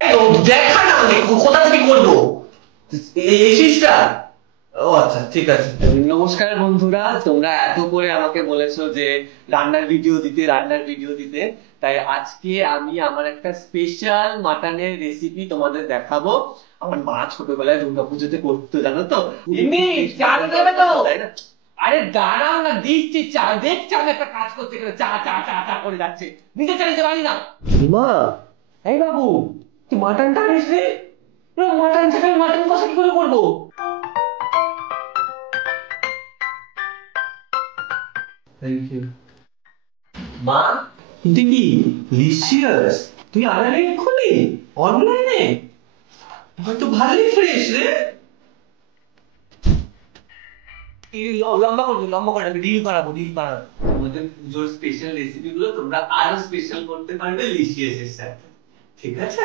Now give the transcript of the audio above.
দেখা না মানে কোথা থেকে করবো এই জিনিসটা। ও আচ্ছা ঠিক আছে। নমস্কার বন্ধুরা, তোমরা এত করে আমাকে বলেছো যে রান্নার ভিডিও দিতে, তাই আজকে আমি আমার একটা স্পেশাল মাটনের রেসিপি তোমাদের দেখাবো। আমার মা ছোটবেলায় দুর্গাপুজোতে করতো, জানো তো। এমনি চা দিতে হবে তো, তাই না? আরে দাঁড়াও না, দিচ্ছি চা। দেখছি আমি একটা কাজ করতে গেলে চা চা চা চা করে যাচ্ছে, নিজে চালিয়ে পারি না। মা, এই বাবু, তুই মাটনটা আনিস রে। মাটন ছাড়া মাটন কষা কি করে করবো? Thank you. মা, তুই কি লিসিয়াস? তুই আনালি এক্ষুনি অনলাইনে? হয়তো ভালোই ফ্রেশ রে। লম্বা করে ডিল করাবো। তোমাদের পুজোর স্পেশাল রেসিপি গুলো তোমরা আরো স্পেশাল করতে পারবে লিসিয়াস এর সাথে, ঠিক আছে?